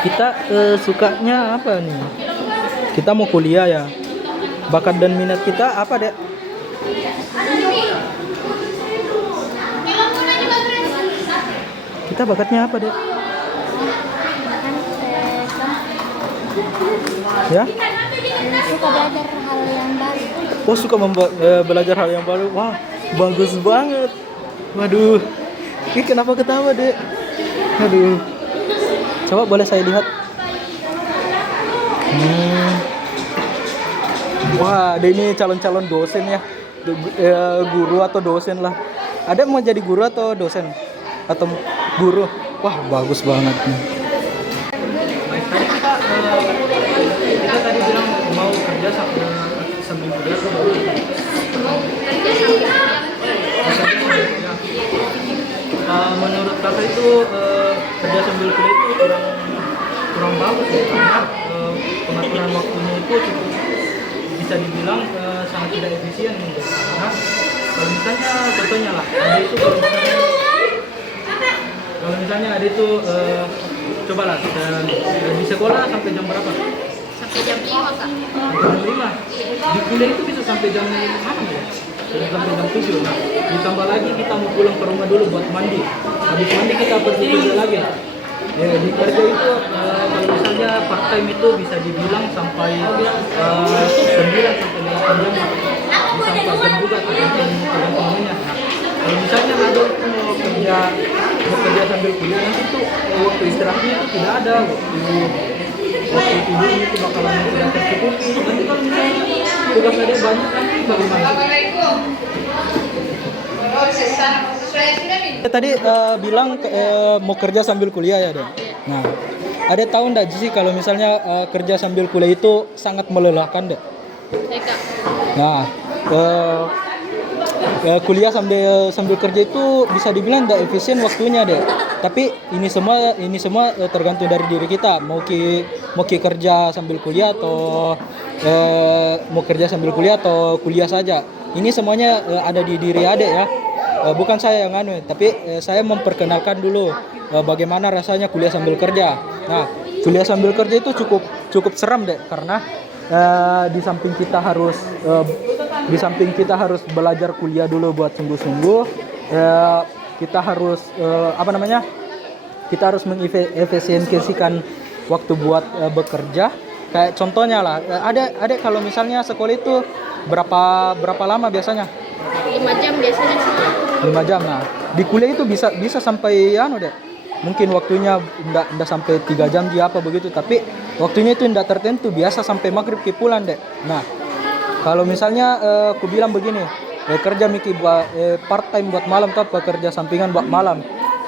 Kita sukanya apa nih? Kita mau kuliah ya. Bakat dan minat kita apa, Dek? Kita bakatnya apa, Dek? Ya? Suka belajar hal yang baru. Oh, suka belajar hal yang baru. Wah, bagus banget. Waduh. Ini kenapa ketawa, Dek? Aduh. Coba boleh saya lihat? Wah, ada ini calon-calon dosen ya. Guru atau dosen lah. Ada mau jadi guru atau dosen? Atau guru? Wah, bagus banget nih. Baik, tadi kita tadi bilang mau kerja sambil kuliah. Menurut kakak itu kerja sambil kuliah itu kurang bagus ya, karena pengaturan waktunya itu cukup bisa dibilang sangat tidak efisien gitu. Karena kalau misalnya contohnya lah, kalau misalnya ada itu cobalah di sekolah sampai jam berapa? Sampai jam 5 Kak. Jam 5. Di kuliah itu bisa sampai jam 6 ya? Sampai jam 7. Nah, ditambah lagi kita mau pulang ke rumah dulu buat mandi. Habis mandi kita pergi kerja lagi. Ya, di kerja itu kalau misalnya part time itu bisa dibilang sampai 9 sampai 8 jam. Bisa 4 jam juga tergantung temennya. Nah, kalau misalnya ada itu mau kerja sambil kuliah, nanti tuh waktu istirahatnya itu tidak ada, waktu tidurnya itu bakalan tidak tercukupi. Nanti kalau misalnya tugas ada banyak, nanti bagaimana? Tadi bilang mau kerja sambil kuliah ya, Den? Nah, ada tahu nggak sih kalau misalnya kerja sambil kuliah itu sangat melelahkan, deh? Nah, kuliah sambil kerja itu bisa dibilang tidak efisien waktunya, deh. Tapi ini semua tergantung dari diri kita. Mau kerja sambil kuliah atau mau kerja sambil kuliah atau kuliah saja. Ini semuanya ada di diri adek ya. Bukan saya yang tapi saya memperkenalkan dulu bagaimana rasanya kuliah sambil kerja. Nah, kuliah sambil kerja itu cukup seram, deh, karena di samping kita harus belajar kuliah dulu buat sungguh-sungguh, kita harus kita harus mengefisiensikan waktu buat bekerja. Kayak contohnya lah, ada kalau misalnya sekolah itu berapa lama biasanya? 5 jam biasanya sih. 5 jam. Nah, di kuliah itu bisa sampai deh. Mungkin waktunya enggak sampai 3 jam dia apa begitu, tapi waktunya itu enggak tertentu, biasa sampai maghrib ke pulang, deh. Nah, kalau misalnya aku bilang begini, kerja buat part time buat malam atau pekerja sampingan buat malam.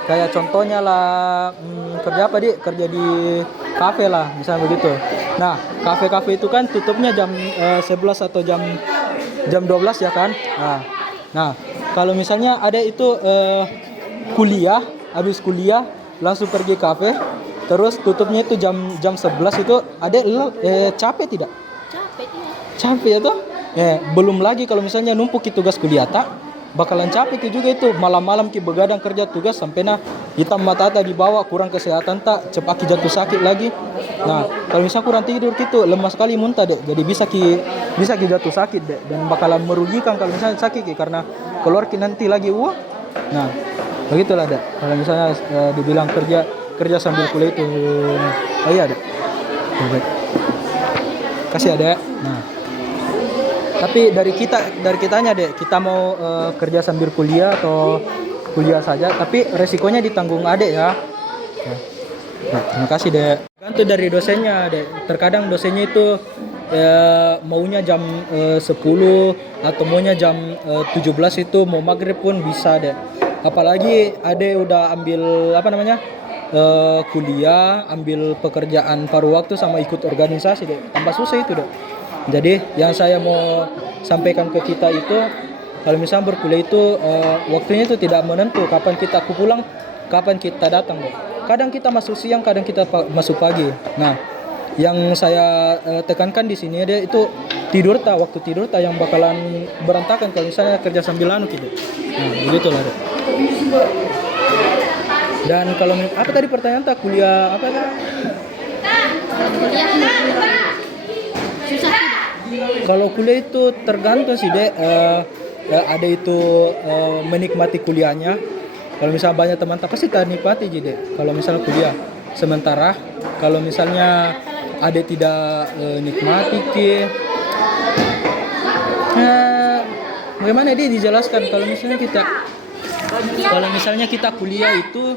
Kayak contohnya lah, kerja apa, kerja di kafe lah, misalnya begitu. Nah, kafe itu kan tutupnya jam 11 atau jam 12 ya kan. Nah, kalau misalnya ada itu habis kuliah langsung pergi kafe, terus tutupnya itu jam 11 itu, ada capek tidak? Capek ya tuh. Belum lagi kalau misalnya numpuk tugas kuliah bakalan capek juga itu, malam-malam begadang kerja tugas sampai hitam mata dibawa, kurang kesehatan cepat jatuh sakit lagi. Nah, kalau misalnya kurang tidur gitu, lemas sekali muntah, deh. Jadi bisa jatuh sakit, deh, dan bakalan merugikan kalau misalnya sakit karena keluar nanti lagi uang. Nah, begitulah, deh. Kalau misalnya dibilang kerja sambil kuliah itu. Oh iya, deh. Baik. Kasih ada. Nah, tapi dari kitanya, deh, kita mau kerja sambil kuliah atau kuliah saja, tapi resikonya ditanggung adek ya. Nah, terima kasih, deh. Gantung dari dosennya, deh. Terkadang dosennya itu maunya jam 10 atau maunya jam 17 itu mau maghrib pun bisa, deh. Apalagi adek udah ambil kuliah, ambil pekerjaan paruh waktu sama ikut organisasi, deh. Tambah susah itu, deh. Jadi yang saya mau sampaikan ke kita itu, kalau misalnya berkuliah itu waktunya itu tidak menentu, kapan kita pulang, kapan kita datang. Kadang kita masuk siang, kadang kita masuk pagi. Nah, yang saya tekankan di sini ada itu waktu tidur yang bakalan berantakan kalau misalnya kerja sambil gitu. Nah, begitulah, deh. Dan kalau apa tadi pertanyaan kuliah apa tadi? Susah. Kalau kuliah itu tergantung sih, deh. Ada itu menikmati kuliahnya. Kalau misalnya banyak teman pasti tak nikmati, deh. Kalau misalnya kuliah. Sementara kalau misalnya ada tidak nikmati bagaimana dia dijelaskan kalau misalnya kita kuliah itu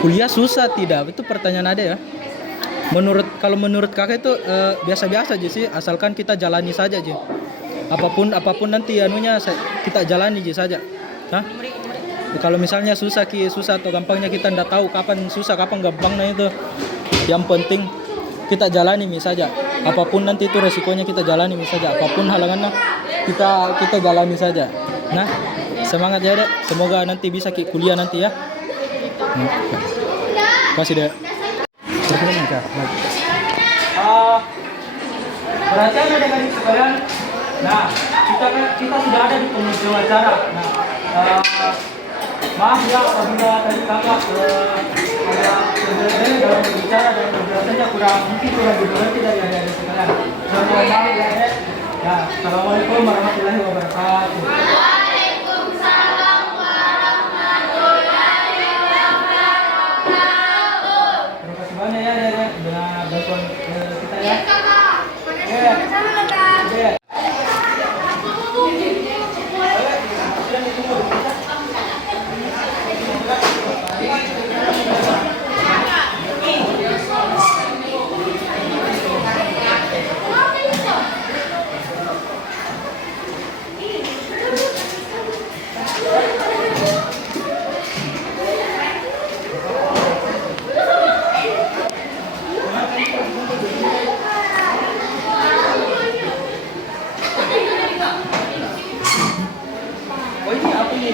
kuliah susah tidak? Itu pertanyaan ada ya. Kalau menurut kakak itu biasa-biasa aja sih, asalkan kita jalani saja aja. Apapun nanti kita jalani aja saja. Hah? Kalau misalnya susah atau gampangnya kita ndak tahu kapan susah kapan gampangnya itu. Yang penting kita jalani saja. Apapun nanti itu resikonya kita jalani saja. Apapun halangannya kita jalani saja. Nah, semangat ya, dek. Semoga nanti bisa kuliah nanti ya. Kasih deh. Pertama Kak. Perhatian adik-adik sekalian. Nah, kita sudah ada di penghujung acara. Nah, maaf ya apabila tadi kakak agak tergesa dalam berbicara dan penjelasannya mungkin kurang dimengerti dari adik-adik sekalian. Mohon maaf ya adik. Ya, assalamualaikum warahmatullahi wabarakatuh. Waalaikumsalam warahmatullahi wabarakatuh. Terima kasih banyak ya adik dengan bantuan kita ya. Oke. Oh ini apa ini?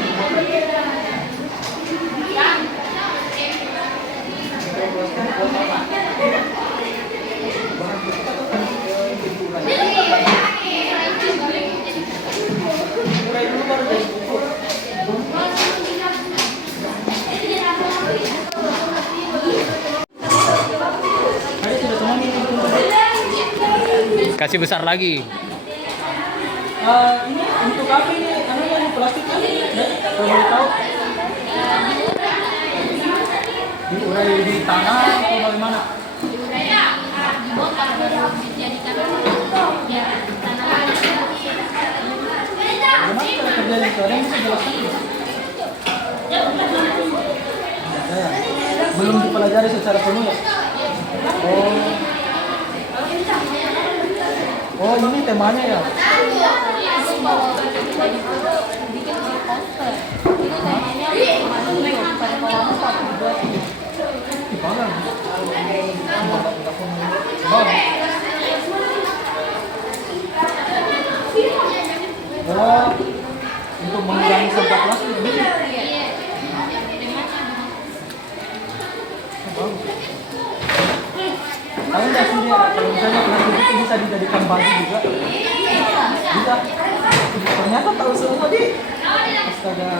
Mulai dulu baru dari buku. Tadi sudah semua nih. Kasih besar lagi. Ini untuk apa ini? Anunya ini plastik kan? Kalau boleh tahu? Diurai di tanah atau bagaimana? Bagaimana cara kerja itu? Ada yang bisa jelaskan? Ya. Belum dipelajari secara penuh ya? Oh ini temanya ya? Oh, untuk mengurangi sampah plastik ini. Kalian nggak sih ya, kalau misalnya plastik itu bisa dijadikan baju juga? Bisa. Ternyata tahu semua di. Astaga.